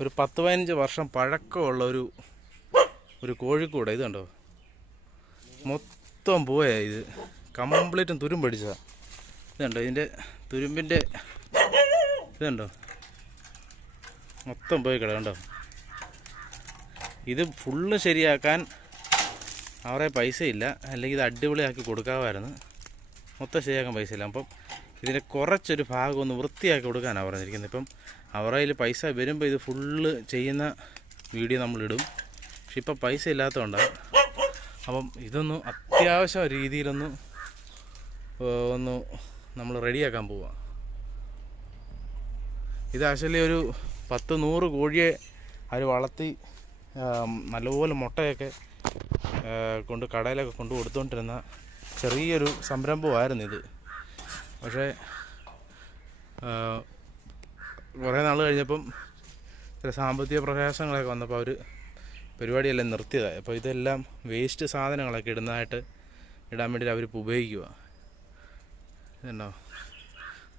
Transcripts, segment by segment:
ഒരു പത്ത് പതിനഞ്ച് വർഷം പഴക്കമുള്ള ഒരു ഒരു കോഴിക്കൂട. ഇത് കണ്ടോ? മൊത്തം പോയാ ഇത്. കംപ്ലീറ്റും തുരുമ്പ് പിടിച്ചതാ. ഇതുണ്ടോ ഇതിന്റെ തുരുമ്പിന്റെ ഇതുണ്ടോ മൊത്തം പോയി കിട കണ്ടോ? ഇത് ഫുള്ള് ശരിയാക്കാൻ അവരെ പൈസയില്ല. അല്ലെങ്കിൽ ഇത് അടിപൊളിയാക്കി കൊടുക്കാമായിരുന്നു. മൊത്തം ശരിയാക്കാൻ പൈസയില്ല. അപ്പം ഇതിന്റെ കുറച്ചൊരു ഭാഗം ഒന്ന് വൃത്തിയാക്കി കൊടുക്കാനാണ് പറഞ്ഞിരിക്കുന്നത്. ഇപ്പം അവരുടെ കയ്യിൽ പൈസ വരുമ്പോൾ ഇത് ഫുള്ള് ചെയ്യുന്ന വീഡിയോ നമ്മളിടും. പക്ഷെ ഇപ്പം പൈസ ഇല്ലാത്തതുകൊണ്ടാണ് അപ്പം ഇതൊന്ന് അത്യാവശ്യം രീതിയിലൊന്ന് ഒന്ന് നമ്മൾ റെഡിയാക്കാൻ പോവാം. ഇത് ആക്ച്വലി ഒരു പത്ത് നൂറ് കോഴിയെ അവർ വളർത്തി നല്ലപോലെ മുട്ടയൊക്കെ കൊണ്ട് കടയിലൊക്കെ കൊണ്ട് കൊടുത്തുകൊണ്ടിരുന്ന ചെറിയൊരു സംരംഭമായിരുന്നു ഇത്. പക്ഷേ കുറേ നാൾ കഴിഞ്ഞപ്പം ചില സാമ്പത്തിക പ്രയാസങ്ങളൊക്കെ വന്നപ്പോൾ അവർ പരിപാടിയെല്ലാം നിർത്തിയതായി അപ്പോൾ ഇതെല്ലാം വേസ്റ്റ് സാധനങ്ങളൊക്കെ ഇടുന്നതായിട്ട് ഇടാൻ വേണ്ടി അവരിപ്പോൾ ഉപയോഗിക്കുക ഇതുണ്ടോ?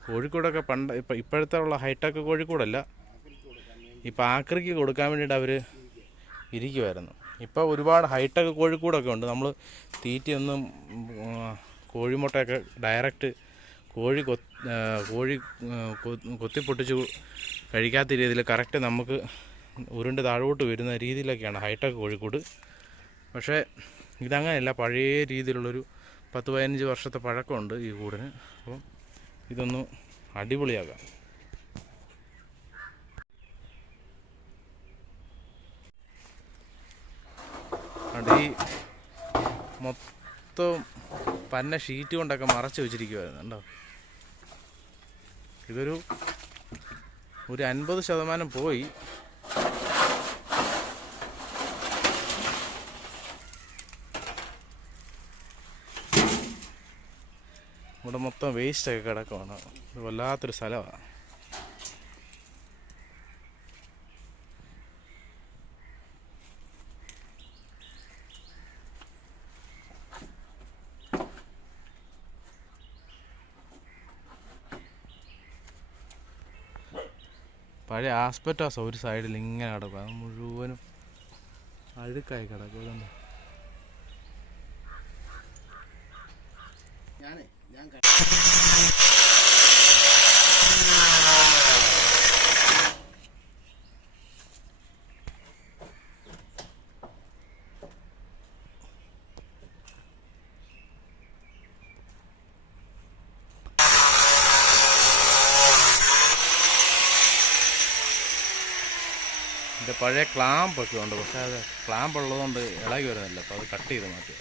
കോഴിക്കോടൊക്കെ പണ്ട് ഇപ്പം ഇപ്പോഴത്തെ ഉള്ള ഹൈടെക് കോഴിക്കോടല്ല. ഇപ്പം ആക്രിക്ക് കൊടുക്കാൻ വേണ്ടിയിട്ട് അവർ ഇരിക്കുമായിരുന്നു ഇപ്പോൾ ഒരുപാട് ഹൈടെക് കോഴിക്കൂടൊക്കെ ഉണ്ട്. നമ്മൾ തീറ്റയൊന്നും കോഴിമുട്ടയൊക്കെ ഡയറക്റ്റ് കോഴി കോഴി കൊത്തിപ്പൊട്ടിച്ച് കഴിക്കാത്ത രീതിയിൽ കറക്റ്റ് നമുക്ക് ഉരുണ്ട് താഴോട്ട് വരുന്ന രീതിയിലൊക്കെയാണ് ഹൈടെക് കോഴിക്കൂട്. പക്ഷേ ഇതങ്ങനെയല്ല പഴയ രീതിയിലുള്ളൊരു പത്ത് പതിനഞ്ച് വർഷത്തെ പഴക്കമുണ്ട് ഈ കൂടിന്. അപ്പം ഇതൊന്ന് അടിപൊളിയാക്കാം. അടി ഈ മൊത്തം പന്ന ഷീറ്റ് കൊണ്ടൊക്കെ മറച്ച് വെച്ചിരിക്കുമായിരുന്നു കണ്ടോ? ഇതൊരു ഒരു അൻപത് ശതമാനം പോയി. ഇവിടെ മൊത്തം വേസ്റ്റൊക്കെ കിടക്കുവാണ്. ഇത് വല്ലാത്തൊരു സ്ഥലമാണ് പഴയ ആസ്പെറ്റാസ് ഒരു സൈഡിൽ ഇങ്ങനെ കിടക്കും. അത് മുഴുവനും അഴുക്കായി കിടക്കും ഇതുണ്ട് ഞാനേ ഞാൻ ഇതിന്റെ പഴയ ക്ലാമ്പൊക്കെ ഉണ്ട് പക്ഷേ അത് ക്ലാമ്പ് ഉള്ളതുകൊണ്ട് ഇളകി വരുന്നില്ല. അപ്പോൾ അത് കട്ട് ചെയ്ത് മാറ്റി.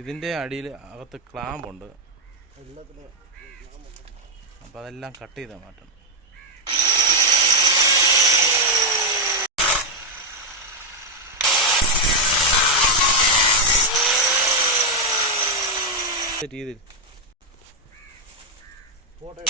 ഇതിന്റെ അടിയിൽ അകത്ത് ക്ലാമ്പുണ്ട്. അപ്പോൾ അതെല്ലാം കട്ട് ചെയ്ത് മാറ്റണം. രീതിയിൽ ഫോട്ടോ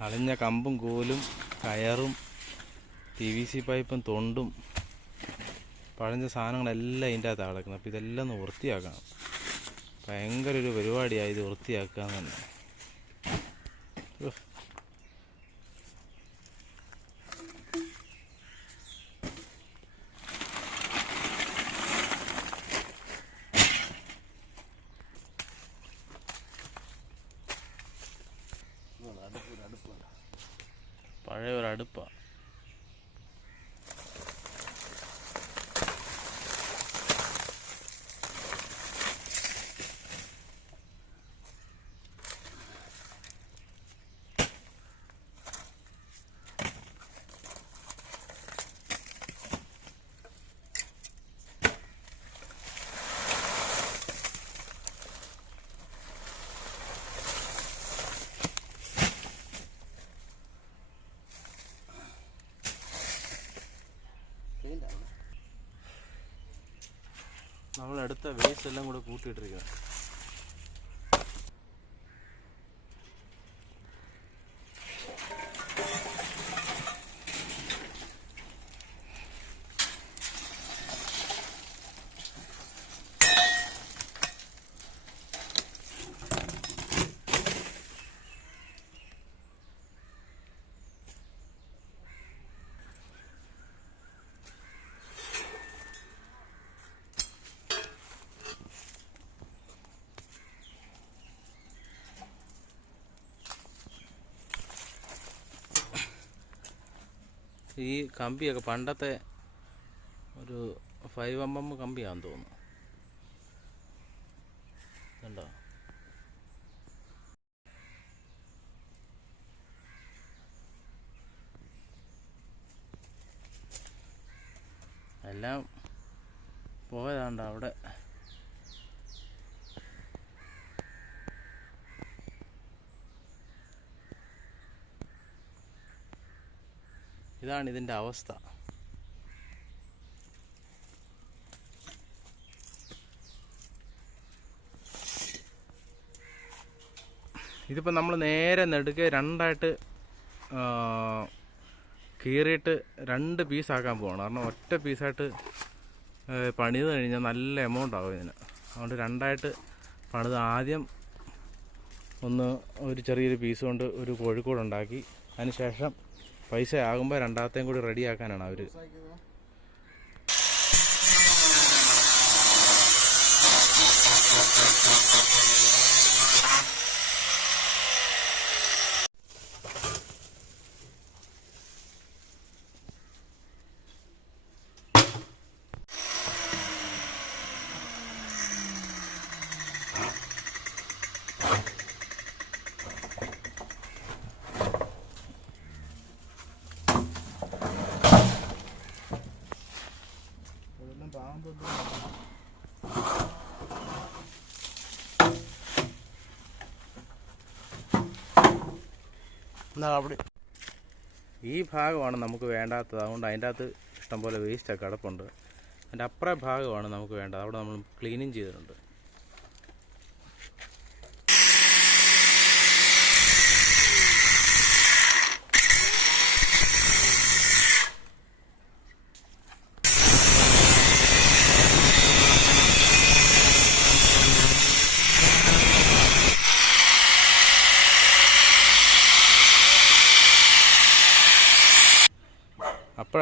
അളിഞ്ഞ കമ്പും കോലും കയറും പി വി സി പൈപ്പും തൊണ്ടും പഴഞ്ഞ സാധനങ്ങളെല്ലാം ഇതിന്റെ അകത്താണ് കിടക്കുന്നത് അപ്പോൾ ഇതെല്ലാം ഒന്ന് വൃത്തിയാക്കണം. ഭയങ്കര ഒരു പരിപാടിയായി ഇത് വൃത്തിയാക്കുക എന്ന് തന്നെ. നമ്മളെടുത്ത വേസ്റ്റ് എല്ലാം കൂടെ കൂട്ടിയിട്ടിരിക്കുന്നത് ഈ കമ്പിയൊക്കെ പണ്ടത്തെ ഒരു ഫൈവ് എം എം കമ്പിയാണെന്ന് തോന്നുന്നു കണ്ടോ എല്ലാം പോയതാണ്ട് അവിടെ ഇതാണ് ഇതിന്റെ അവസ്ഥ. ഇതിപ്പോൾ നമ്മൾ നേരെ നെടുക്കെ രണ്ടായിട്ട് കീറിയിട്ട് രണ്ട് പീസാക്കാൻ പോവാണ്. കാരണം ഒറ്റ പീസായിട്ട് പണിത് കഴിഞ്ഞാൽ നല്ല എമൗണ്ട് ആകും ഇതിന്. അതുകൊണ്ട് രണ്ടായിട്ട് പണിത് ആദ്യം ഒന്ന് ഒരു ചെറിയൊരു പീസ് കൊണ്ട് ഒരു കോഴിക്കോട് ഉണ്ടാക്കി. അതിനുശേഷം പൈസ ആകുമ്പോൾ രണ്ടാമത്തെയും കൂടി റെഡിയാക്കാനാണ് അവർ അവിടെ. ഈ ഭാഗമാണ് നമുക്ക് വേണ്ടാത്തത്. അതുകൊണ്ട് അതിന്റെ അകത്ത് ഇഷ്ടംപോലെ വേസ്റ്റൊക്കെ കിടപ്പുണ്ട് അതിന്റെ അപ്പുറ ഭാഗമാണ് നമുക്ക് വേണ്ടത്. അവിടെ നമ്മൾ ക്ലീനിങ് ചെയ്തിട്ടുണ്ട്.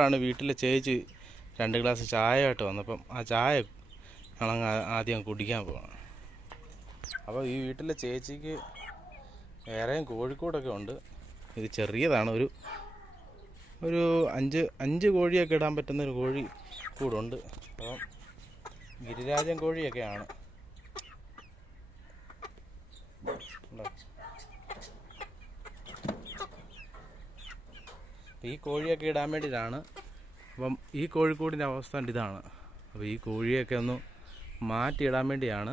അപ്പോഴാണ് വീട്ടിലെ ചേച്ചി രണ്ട് ഗ്ലാസ് ചായയായിട്ട് വന്നപ്പം ആ ചായ ഞങ്ങളങ്ങ് ആദ്യം കുടിക്കാൻ പോകണം അപ്പോൾ ഈ വീട്ടിലെ ചേച്ചിക്ക് വേറെയും കോഴിക്കോടൊക്കെ ഉണ്ട്. ഇത് ചെറിയതാണ്. ഒരു ഒരു അഞ്ച് അഞ്ച് കോഴിയൊക്കെ ഇടാൻ പറ്റുന്ന ഒരു കോഴി കൂടുണ്ട് അപ്പം ഗിരിരാജൻ കോഴിയൊക്കെയാണ്. ഉണ്ടോ? ഈ കോഴിയൊക്കെ ഇടാൻ വേണ്ടിയിട്ടാണ്. അപ്പം ഈ കോഴിക്കൂടിന്റെ അവസ്ഥ ഇതാണ്. അപ്പോൾ ഈ കോഴിയൊക്കെ ഒന്ന് മാറ്റിയിടാൻ വേണ്ടിയാണ്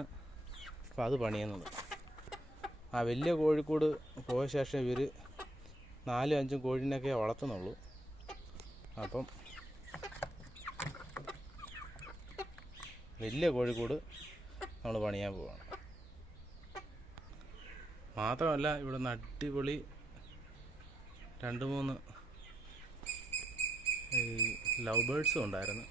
അപ്പോൾ അത് പണിയുന്നത്. ആ വലിയ കോഴിക്കൂട് പോയ ശേഷം ഇവർ നാലും അഞ്ചും കോഴിനൊക്കെ വളർത്തുന്നുള്ളൂ. അപ്പം വലിയ കോഴിക്കൂട് നമ്മൾ പണിയാൻ പോവാണ്. മാത്രമല്ല ഇവിടെ നിന്ന് അടിപൊളി രണ്ട് മൂന്ന് ലവ് ബേർഡ്സും ഉണ്ടായിരുന്നു.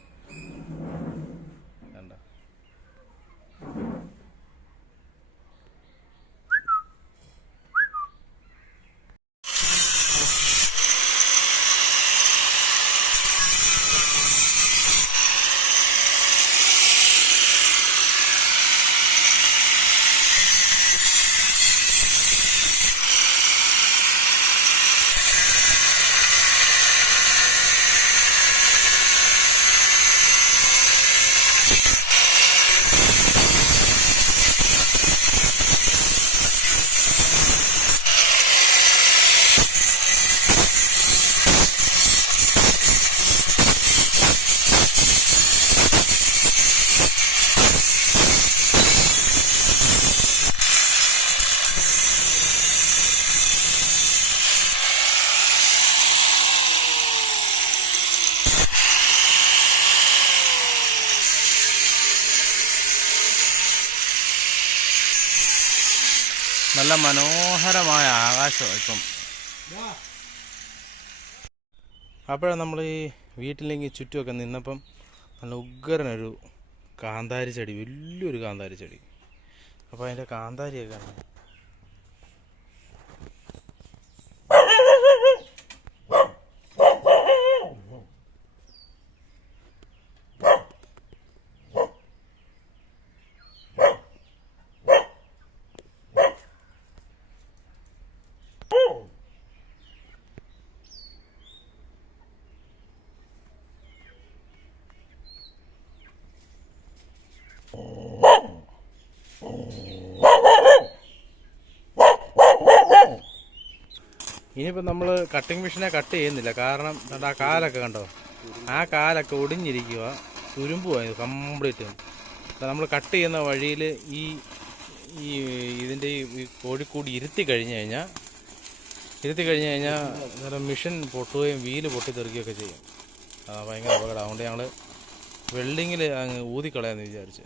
നല്ല മനോഹരമായ ആകാശം ഇപ്പം. അപ്പോഴാണ് നമ്മൾ ഈ വീട്ടിലേക്ക് ചുറ്റുമൊക്കെ നിന്നപ്പം നല്ല ഉഗ്രനൊരു കാന്താരി ചെടി വലിയൊരു കാന്താരി ചെടി. അപ്പോൾ അതിന്റെ കാന്താരിയൊക്കെ ഇനിയിപ്പോൾ നമ്മൾ കട്ടിങ് മെഷീനെ കട്ട് ചെയ്യുന്നില്ല. കാരണം എന്താ കാലൊക്കെ കണ്ടോ? ആ കാലൊക്കെ ഒടിഞ്ഞിരിക്കുക തുരുമ്പുമായി കംപ്ലീറ്റ് നമ്മൾ കട്ട് ചെയ്യുന്ന വഴിയിൽ ഈ ഈ ഇതിന്റെ ഈ കോഴിക്കൂടി ഇരുത്തി കഴിഞ്ഞ് കഴിഞ്ഞാൽ ഇരുത്തി കഴിഞ്ഞ് കഴിഞ്ഞാൽ അന്നേരം മിഷൻ പൊട്ടുകയും വീൽ പൊട്ടിത്തെറിക്കുകയൊക്കെ ചെയ്യും. ആ ഭയങ്കര അപകടം. അതുകൊണ്ട് ഞങ്ങൾ വെൽഡിങ്ങിൽ അങ്ങ് ഊതിക്കളയാന്ന് വിചാരിച്ച്.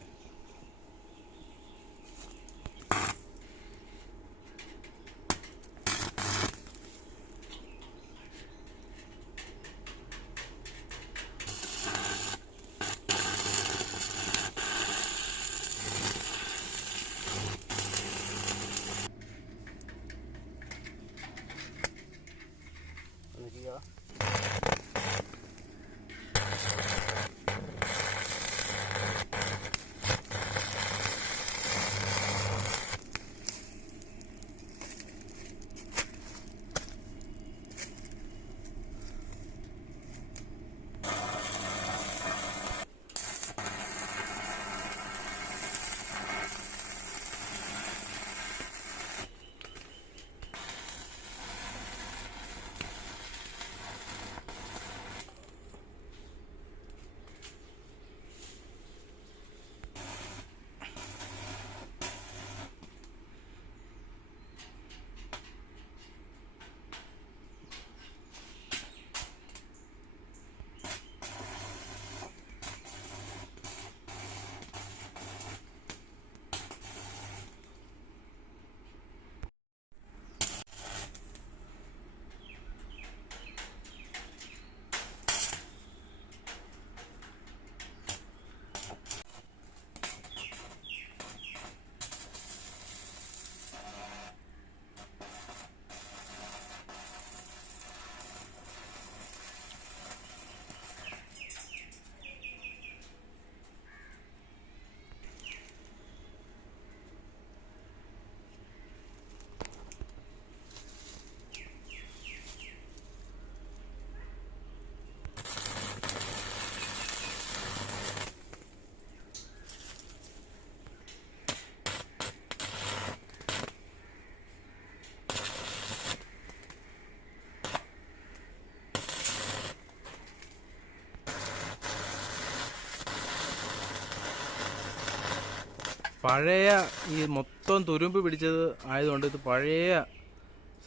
പഴയ ഈ മൊത്തം തുരുമ്പ് പിടിച്ചത് ആയതുകൊണ്ട് ഇത് പഴയ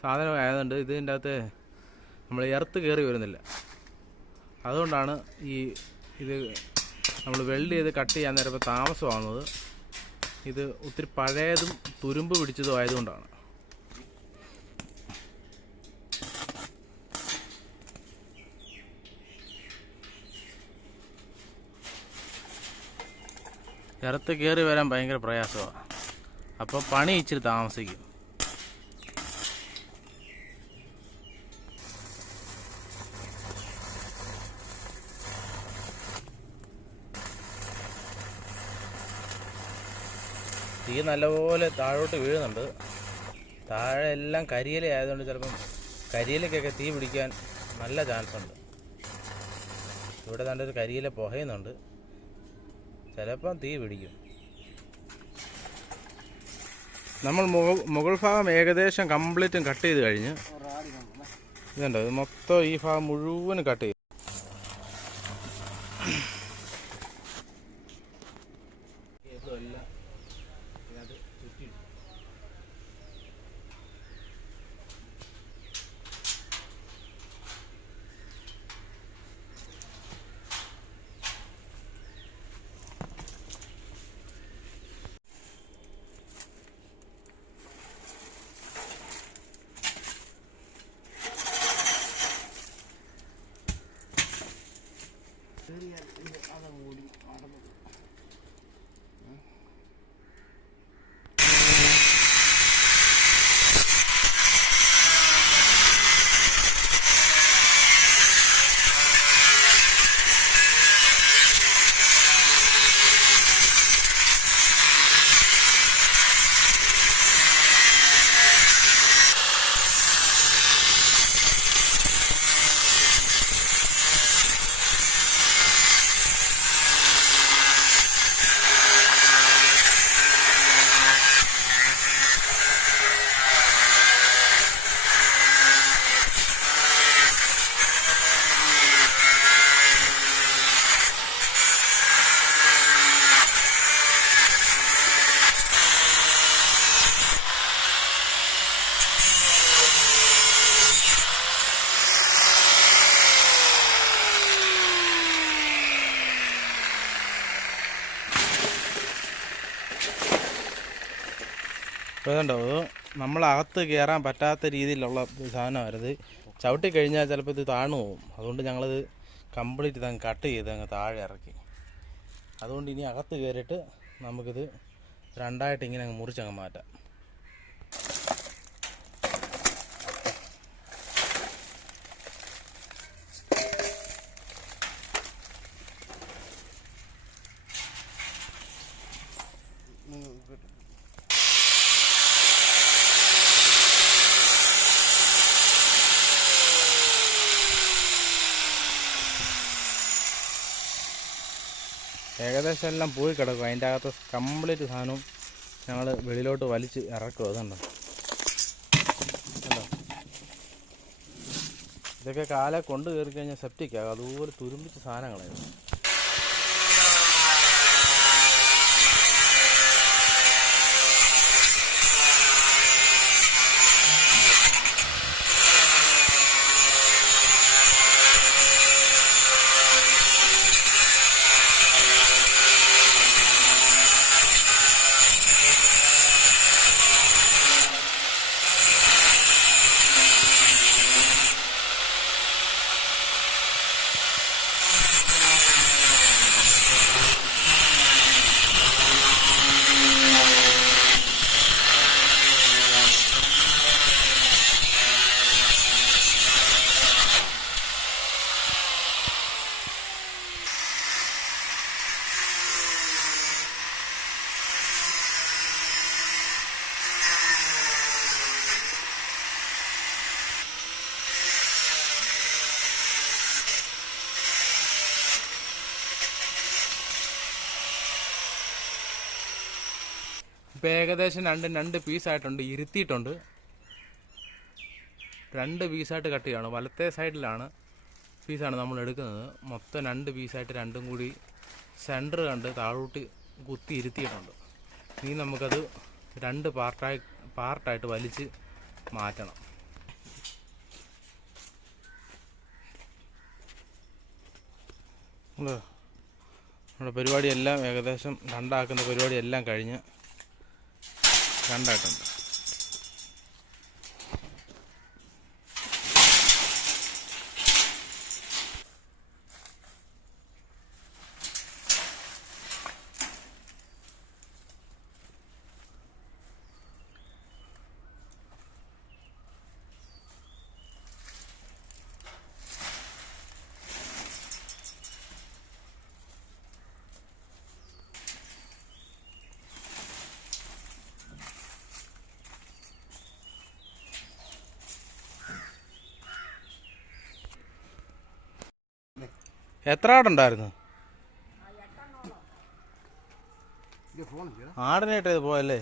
സാധനമായതുകൊണ്ട് ഇതിന്റെ അകത്ത് നമ്മൾ എർത്ത് കയറി വരുന്നില്ല. അതുകൊണ്ടാണ് ഈ ഇത് നമ്മൾ വെൽഡ് ചെയ്ത് കട്ട് ചെയ്യാൻ നേരം താമസമാകുന്നത്. ഇത് ഒത്തിരി പഴയതും തുരുമ്പ് പിടിച്ചതും ആയതുകൊണ്ടാണ്. ഇറത്ത് കയറി വരാൻ ഭയങ്കര പ്രയാസമാണ് അപ്പോൾ പണി ഇച്ചിരി താമസിക്കും. തീ നല്ലപോലെ താഴോട്ട് വീഴുന്നുണ്ട്. താഴെ എല്ലാം കരിയില ആയതുകൊണ്ട് ചിലപ്പം കരിയിലക്കൊക്കെ തീ പിടിക്കാൻ നല്ല ചാൻസ് ഉണ്ട് ഇവിടെ നല്ലൊരു കരിയില പുകയുന്നുണ്ട്. ചിലപ്പം തീ പിടിക്കും. നമ്മൾ മുകൾ ഭാഗം ഏകദേശം കംപ്ലീറ്റും കട്ട് ചെയ്ത് കഴിഞ്ഞ്. ഇതുണ്ടോ? ഇത് മൊത്തം ഈ ഭാഗം മുഴുവനും കട്ട് ചെയ്തു. ഇത് നമ്മളകത്ത് കയറാൻ പറ്റാത്ത രീതിയിലുള്ള സാധനമായിരുന്നു. ചവിട്ടി കഴിഞ്ഞാൽ ചിലപ്പോൾ ഇത് താണു പോകും. അതുകൊണ്ട് ഞങ്ങളിത് കംപ്ലീറ്റ് ഇതങ്ങ് കട്ട് ചെയ്ത് അങ്ങ് താഴെ ഇറക്കി. അതുകൊണ്ട് ഇനി അകത്ത് കയറിയിട്ട് നമുക്കിത് രണ്ടായിട്ട് ഇങ്ങനെ അങ്ങ് മുറിച്ചങ്ങ് മാറ്റാം. ഉം, ഏകദേശം എല്ലാം പോയി കിടക്കും. അതിന്റെ അകത്ത് കംപ്ലീറ്റ് സാധനവും ഞങ്ങൾ വെളിയിലോട്ട് വലിച്ച് ഇറക്കും. അതുണ്ടോ ഇതൊക്കെ കാലെ കൊണ്ട് കയറി കഴിഞ്ഞാൽ സെപ്റ്റിക്കാകും അതുപോലെ തുരുമ്പിച്ച സാധനങ്ങളായിരുന്നു. ഇപ്പം ഏകദേശം രണ്ട് രണ്ട് പീസായിട്ടുണ്ട് ഇരുത്തിയിട്ടുണ്ട്. രണ്ട് പീസായിട്ട് കട്ട് ചെയ്യണം. വലത്തെ സൈഡിലാണ് പീസാണ് നമ്മൾ എടുക്കുന്നത്. മൊത്തം രണ്ട് പീസായിട്ട് രണ്ടും കൂടി സെന്റർ കണ്ട് താഴോട്ട് കുത്തി ഇരുത്തിയിട്ടുണ്ട്. ഇനി നമുക്കത് രണ്ട് പാർട്ടായി പാർട്ടായിട്ട് വലിച്ച് മാറ്റണം? നമ്മുടെ പരിപാടിയെല്ലാം ഏകദേശം രണ്ടാക്കുന്ന പരിപാടിയെല്ലാം കഴിഞ്ഞ് ঠান্ডা ঠান্ডা എത്ര ആടുണ്ടായിരുന്നു ആടിനായിട്ട് ഇത് പോയല്ലേ?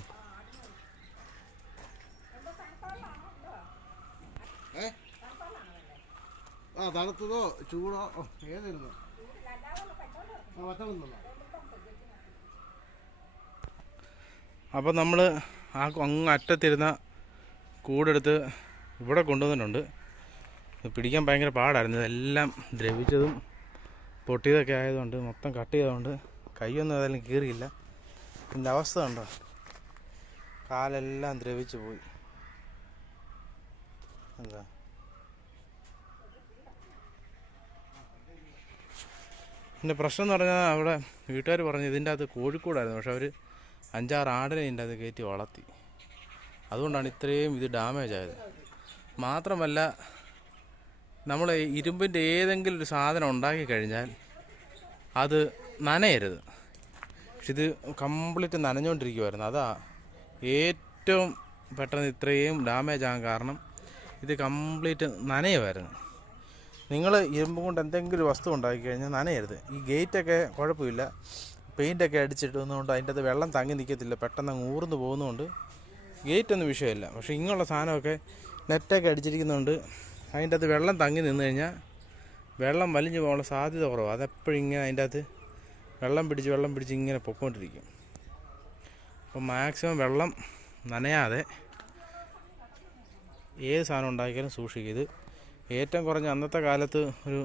ആ തണുത്തതോ? ചൂടോ? ഏതായിരുന്നു? അപ്പം നമ്മൾ ആ അങ്ങ് അറ്റത്തിരുന്ന കൂടെടുത്ത് ഇവിടെ കൊണ്ടുവന്നിട്ടുണ്ട്. പിടിക്കാൻ ഭയങ്കര പാടായിരുന്നു. എല്ലാം ദ്രവിച്ചതും പൊട്ടിയതൊക്കെ ആയതുകൊണ്ട് മൊത്തം കട്ട് ചെയ്തതുകൊണ്ട് കൈയൊന്നും ഏതായാലും കീറിയില്ല. ഇതിന്റെ അവസ്ഥ ഉണ്ടോ കാലെല്ലാം ദ്രവിച്ചു പോയി. എന്താ? എന്റെ പ്രശ്നം എന്ന് പറഞ്ഞാൽ അവിടെ വീട്ടുകാർ പറഞ്ഞു ഇതിന്റെ അകത്ത് കോഴിക്കോടായിരുന്നു. പക്ഷെ അവർ അഞ്ചാറ് ആടിനെ ഇതിന്റെ അകത്ത് കയറ്റി വളർത്തി. അതുകൊണ്ടാണ് ഇത്രയും ഇത് ഡാമേജ് ആയത്. മാത്രമല്ല നമ്മൾ ഇരുമ്പിന്റെ ഏതെങ്കിലും ഒരു സാധനം ഉണ്ടാക്കി കഴിഞ്ഞാൽ അത് നനയരുത്. പക്ഷെ ഇത് കംപ്ലീറ്റ് നനഞ്ഞുകൊണ്ടിരിക്കുമായിരുന്നു അതാ ഏറ്റവും പെട്ടെന്ന് ഇത്രയും ഡാമേജ് ആകാൻ കാരണം ഇത് കംപ്ലീറ്റ് നനയുമായിരുന്നു നിങ്ങൾ ഇരുമ്പ് കൊണ്ട് എന്തെങ്കിലും വസ്തു ഉണ്ടാക്കി കഴിഞ്ഞാൽ നനയരുത്. ഈ ഗേറ്റൊക്കെ കുഴപ്പമില്ല. പെയിന്റൊക്കെ അടിച്ചിട്ടുന്നതുകൊണ്ട് അതിന്റെ അത് വെള്ളം തങ്ങി നിൽക്കത്തില്ല. പെട്ടെന്ന് അങ്ങ് ഊർന്നു പോകുന്നതുകൊണ്ട് ഗേറ്റൊന്നും വിഷയമില്ല. പക്ഷേ ഇങ്ങനെയുള്ള സാധനമൊക്കെ നെറ്റൊക്കെ അടിച്ചിരിക്കുന്നതുകൊണ്ട് അതിന്റെ അകത്ത് വെള്ളം തങ്ങി നിന്ന് കഴിഞ്ഞാൽ വെള്ളം വലിഞ്ഞു പോകാനുള്ള സാധ്യത കുറവാണ് അതെപ്പോഴും ഇങ്ങനെ അതിന്റെ അകത്ത് വെള്ളം പിടിച്ച് വെള്ളം പിടിച്ച് ഇങ്ങനെ പൊക്കോണ്ടിരിക്കും. അപ്പം മാക്സിമം വെള്ളം നനയാതെ ഏത് സാധനം ഉണ്ടാക്കിയാലും സൂക്ഷിക്കുക. ഇത് ഏറ്റവും കുറഞ്ഞ അന്നത്തെ കാലത്ത് ഒരു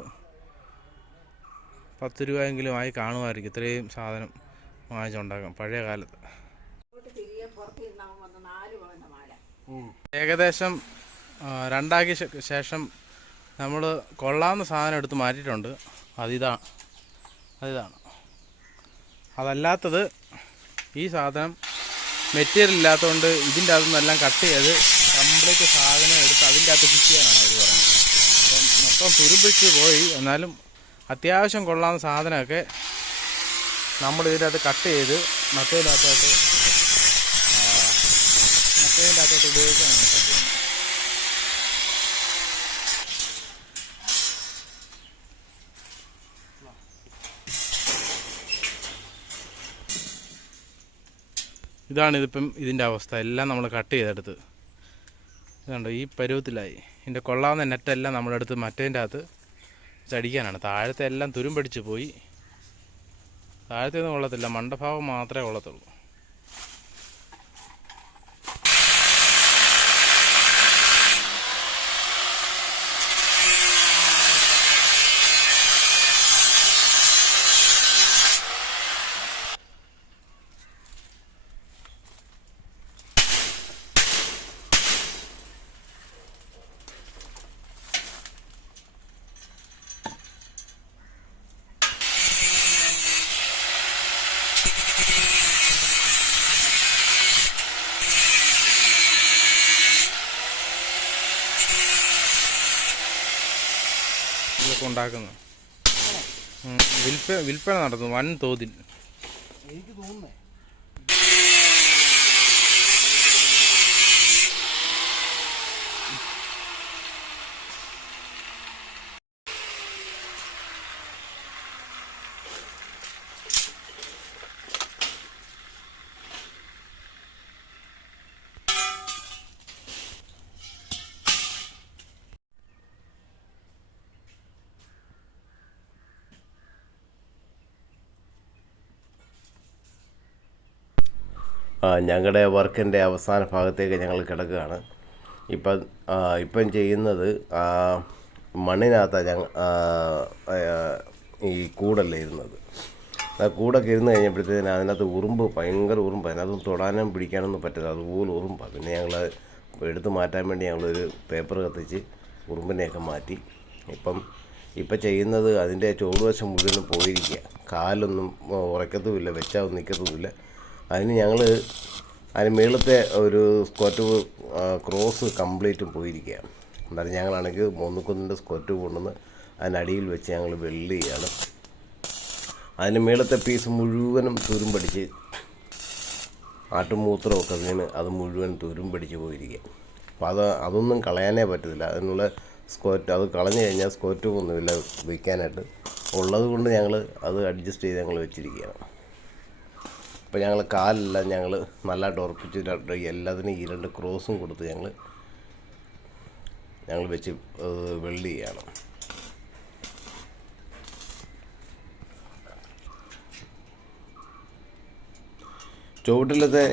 പത്ത് രൂപയെങ്കിലും ആയി കാണുമായിരിക്കും ഇത്രയും സാധനം വാങ്ങിച്ചുണ്ടാക്കാം പഴയ കാലത്ത്. ഏകദേശം രണ്ടാക്കിയ ശേഷം നമ്മൾ കൊള്ളാവുന്ന സാധനം എടുത്ത് മാറ്റിയിട്ടുണ്ട്. അതിതാ. അതിതാണ്. അതല്ലാത്തത് ഈ സാധനം മെറ്റീരിയൽ ഇല്ലാത്തതുകൊണ്ട് ഇതിന്റെ അകത്തു നിന്നെല്ലാം കട്ട് ചെയ്ത് കംപ്ലീറ്റ് സാധനം എടുത്ത് അതിന്റെ അകത്ത് ഫിറ്റ് ചെയ്യാനാണ് അവർ പറയുന്നത്. അപ്പം മൊത്തം തുരുമ്പിച്ച് പോയി. എന്നാലും അത്യാവശ്യം കൊള്ളാവുന്ന സാധനമൊക്കെ നമ്മൾ ഇതിന്റെ അകത്ത് കട്ട് ചെയ്ത് മറ്റേതിന്റെ അകത്തോട്ട് മറ്റേതിന്റെ അകത്തോട്ട് ഉപയോഗിക്കാനാണ് സാധ്യത ഇതാണ് ഇതിപ്പം ഇതിന്റെ അവസ്ഥ. എല്ലാം നമ്മൾ കട്ട് ചെയ്തെടുത്ത്. ഇതുണ്ട് ഈ പരുവത്തിലായി. ഇതിന്റെ കൊള്ളാവുന്ന നെറ്റെല്ലാം നമ്മളെടുത്ത് മറ്റേതിന്റെ അകത്ത് ചടിക്കാനാണ്. താഴത്തെ എല്ലാം തുരുമ്പടിച്ച് പോയി. താഴത്തേന്ന് കൊള്ളത്തില്ല. മണ്ടഭാവം മാത്രമേ കൊള്ളത്തുള്ളൂ. ഇതൊക്കെ ഉണ്ടാക്കുന്നത് വിൽപ്പന വിൽപ്പ വിൽപ്പന നടത്തുന്നു വൻ തോതിൽ. എനിക്ക് തോന്നുന്നേ. ഞങ്ങളുടെ വർക്കിന്റെ അവസാന ഭാഗത്തേക്ക് ഞങ്ങൾ കിടക്കുകയാണ്. ഇപ്പം ഇപ്പം ചെയ്യുന്നത് മണ്ണിനകത്ത ഞങ്ങൾ ഈ കൂടല്ലേ ഇരുന്നത്. ആ കൂടൊക്കെ ഇരുന്ന് കഴിഞ്ഞപ്പോഴത്തേന് അതിനകത്ത് ഉറുമ്പ് ഭയങ്കര ഉറുമ്പ്. അതിനകത്ത് തൊടാനും പിടിക്കാനൊന്നും പറ്റില്ല അതുപോലെ ഉറുമ്പ്. പിന്നെ ഞങ്ങൾ എടുത്ത് മാറ്റാൻ വേണ്ടി ഞങ്ങളൊരു പേപ്പർ കത്തിച്ച് ഉറുമ്പിനെയൊക്കെ മാറ്റി. ഇപ്പം ഇപ്പം ചെയ്യുന്നത് അതിന്റെ ചുവടുവശം മുഴുവനും പോയിരിക്കുക. കാലൊന്നും ഉറക്കത്തുമില്ല വെച്ചാൽ നിൽക്കത്തുമില്ല അതിന് ഞങ്ങൾ അതിന് മേളത്തെ ഒരു സ്ക്വാറ്റ് ക്രോസ് കംപ്ലീറ്റും പോയിരിക്കുകയാണ്. എന്നാലും ഞങ്ങളാണെങ്കിൽ മൂന്നുകുന്നിന്റെ സ്കോറ്റ് കൊണ്ടുവന്ന് അതിനടിയിൽ വെച്ച് ഞങ്ങൾ വെൽഡ് ചെയ്യാണ്. അതിന് മേളത്തെ പീസ് മുഴുവനും തുരും പിടിച്ച് ആട്ടുമൂത്രമൊക്കെ വീണ് അത് മുഴുവൻ തുരും പിടിച്ച് പോയിരിക്കുക അപ്പോൾ അത് അതൊന്നും കളയാനേ പറ്റത്തില്ല. അതിനുള്ള സ്ക്വാറ്റ് അത് കളഞ്ഞു കഴിഞ്ഞാൽ സ്ക്വാറ്റ് ഒന്നുമില്ല വയ്ക്കാനായിട്ട്. ഉള്ളത് കൊണ്ട് ഞങ്ങൾ അത് അഡ്ജസ്റ്റ് ചെയ്ത് ഞങ്ങൾ വെച്ചിരിക്കുകയാണ്. അപ്പോൾ ഞങ്ങൾ കാലെല്ലാം ഞങ്ങൾ നല്ലതായിട്ട് ഉറപ്പിച്ച് എല്ലാത്തിനും ഈ രണ്ട് ക്രോസും കൊടുത്ത് ഞങ്ങൾ ഞങ്ങൾ വെച്ച് വെൽഡ് ചെയ്യണം. ചുവട്ടിലത്തെ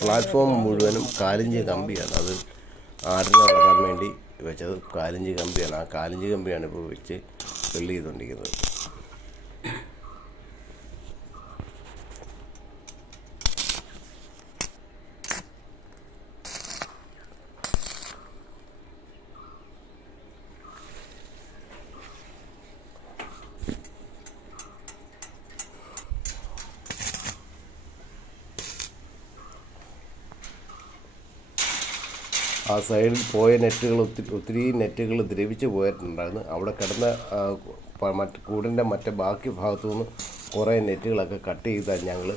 പ്ലാറ്റ്ഫോം മുഴുവനും കാലിഞ്ച് കമ്പിയാണ്. അത് ആടിനെ വളരാൻ വേണ്ടി വെച്ചത് കാലിഞ്ച് കമ്പിയാണ്. ആ കാലിഞ്ച് കമ്പിയാണ് ഇപ്പോൾ വെച്ച് വെൽഡ് ചെയ്തുകൊണ്ടിരിക്കുന്നത്. സൈഡിൽ പോയ നെറ്റുകൾ ഒത്തിരി ഒത്തിരി നെറ്റുകൾ ദ്രവിച്ച് പോയിട്ടുണ്ടായിരുന്നു. അവിടെ കിടന്ന മറ്റ് കൂടിന്റെ മറ്റേ ബാക്കി ഭാഗത്തു നിന്ന് കുറേ നെറ്റുകളൊക്കെ കട്ട് ചെയ്താണ് ഞങ്ങൾ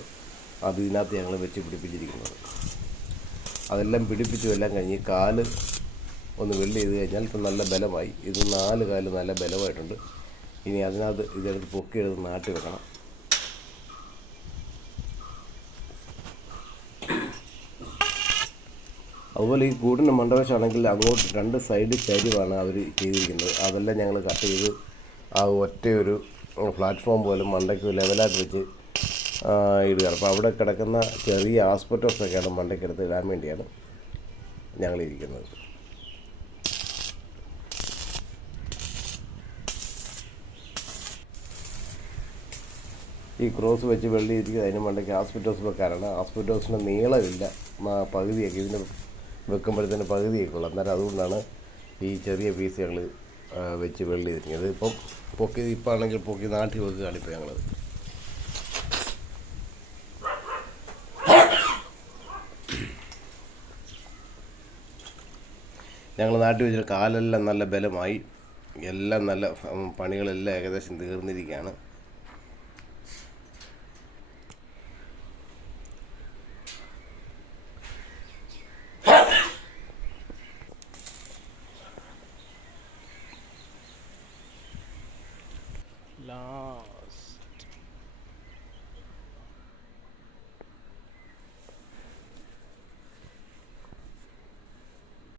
അത് ഇതിനകത്ത് ഞങ്ങൾ വെച്ച് പിടിപ്പിച്ചിരിക്കുന്നത്. അതെല്ലാം പിടിപ്പിച്ചു എല്ലാം കഴിഞ്ഞ് കാൽ ഒന്ന് വെള്ളി ചെയ്ത് കഴിഞ്ഞാൽ ഇപ്പം നല്ല ബലമായി. ഇത് നാല് കാൽ നല്ല ബലമായിട്ടുണ്ട്. ഇനി അതിനകത്ത് ഇതെടുത്ത് പൊക്കിയെടുത്ത് നാട്ടി വെക്കണം. അതുപോലെ ഈ കൂടിന്റെ മണ്ഡപശാണെങ്കിൽ അങ്ങോട്ട് രണ്ട് സൈഡ് ചരിവാണ് അവർ ചെയ്തിരിക്കുന്നത്. അതെല്ലാം ഞങ്ങൾ കട്ട് ചെയ്ത് ആ ഒറ്റയൊരു പ്ലാറ്റ്ഫോം പോലെ മണ്ടയ്ക്ക് ലെവലായിട്ട് വെച്ച് ഇടുകയാണ്. അപ്പോൾ അവിടെ കിടക്കുന്ന ചെറിയ ആസ്പെറ്റോസൊക്കെയാണ് മണ്ടയ്ക്കെടുത്ത് ഇടാൻ വേണ്ടിയാണ് ഞങ്ങളിരിക്കുന്നത് ഈ ക്രോസ് വെച്ച് വെള്ളി ഇരിക്കുന്നത് അതിന് മണ്ടയ്ക്ക് ആസ്പെറ്റോസ് വെക്കാനാണ്. ആസ്പെറ്റോസിന്റെ നീളമില്ല. പകുതിയൊക്കെ ഇതിന് വെക്കുമ്പോഴത്തേന് പകുതിയൊക്കെ ഉള്ളു. അന്നേരം അതുകൊണ്ടാണ് ഈ ചെറിയ പീസ് ഞങ്ങൾ വെച്ച് വെള്ളി തിരിഞ്ഞത്. ഇപ്പം പൊക്കി ഇപ്പം ആണെങ്കിൽ പൊക്കി നാട്ടി വെക്കുകയാണ് ഇപ്പോൾ ഞങ്ങളത്. ഞങ്ങൾ നാട്ടിൽ വെച്ചിട്ട് കാലെല്ലാം നല്ല ബലമായി. എല്ലാം നല്ല പണികളെല്ലാം ഏകദേശം തീർന്നിരിക്കുകയാണ്.